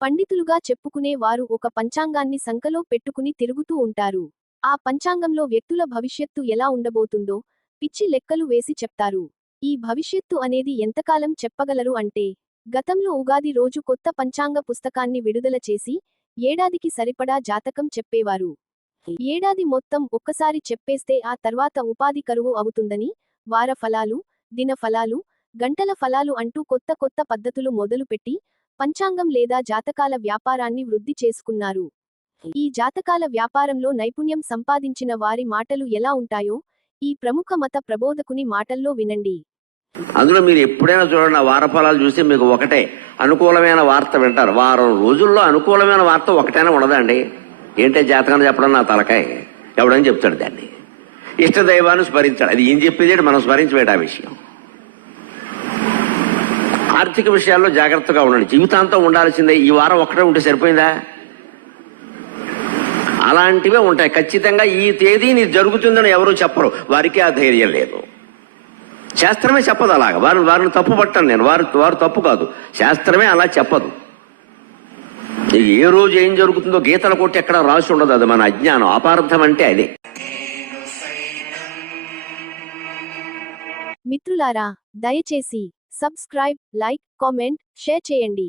పండితులుగా చెప్పుకునే వారు ఒక పంచాంగాన్ని సంకలో పెట్టుకుని తిరుగుతూ ఉంటారు. ఆ పంచాంగంలో వ్యక్తుల భవిష్యత్తు ఎలా ఉండబోతుందో పిచ్చి లెక్కలు వేసి చెప్తారు. ఈ భవిష్యత్తు అనేది ఎంతకాలం చెప్పగలరు అంటే, గతంలో ఉగాది రోజు కొత్త పంచాంగ పుస్తకాన్ని విడుదల చేసి ఏడాదికి సరిపడా జాతకం చెప్పేవారు. ఏడాది మొత్తం ఒక్కసారి చెప్పేస్తే ఆ తర్వాత ఉపాధి కరువు అవుతుందని, వార ఫలాలు, దిన ఫలాలు, గంటల ఫలాలు అంటూ కొత్త కొత్త పద్ధతులు మొదలుపెట్టి పంచాంగం లేదా జాతకాల వ్యాపారాన్ని వృద్ధి చేసుకున్నారు. ఈ జాతకాల వ్యాపారంలో నైపుణ్యం సంపాదించిన వారి మాటలు ఎలా ఉంటాయో ఈ ప్రముఖ మత ప్రబోధకుని మాటల్లో వినండి. అందులో మీరు ఎప్పుడైనా చూడండి, ఆ వార ఫలాలు చూస్తే మీకు ఒకటే అనుకూలమైన వార్త వింటారు. వారం రోజుల్లో అనుకూలమైన వార్త ఒకటైనా ఉండదండి. ఏంటంటే జాతకాన్ని చెప్పడం నా తలకాయ, ఎవడని చెప్తాడు దాన్ని. ఇష్టదైవాన్ని స్మరించాడు, అది ఏం చెప్పేది మనం స్మరించబేట ఆ విషయం. ఆర్థిక విషయాల్లో జాగ్రత్తగా ఉండండి, జీవితాంతం ఉండాల్సిందే. ఈ వారం ఒక్కటే ఉంటే సరిపోయిందా? అలాంటివే ఉంటాయి ఖచ్చితంగా. ఈ తేదీ నీకు జరుగుతుందని ఎవరూ చెప్పరు, వారికి ఆ ధైర్యం లేదు. శాస్త్రమే చెప్పదు అలాగా. వారిని తప్పు పట్టను నేను, వారు తప్పు కాదు, శాస్త్రమే అలా చెప్పదు. ఏ రోజు ఏం జరుగుతుందో గీతల కొట్టి ఎక్కడ రాసి ఉండదు. అది మన అజ్ఞానం, అపార్థం అంటే అదే. మిత్రులారా, దయచేసి సబ్స్క్రైబ్, లైక్, కామెంట్, షేర్ చేయండి.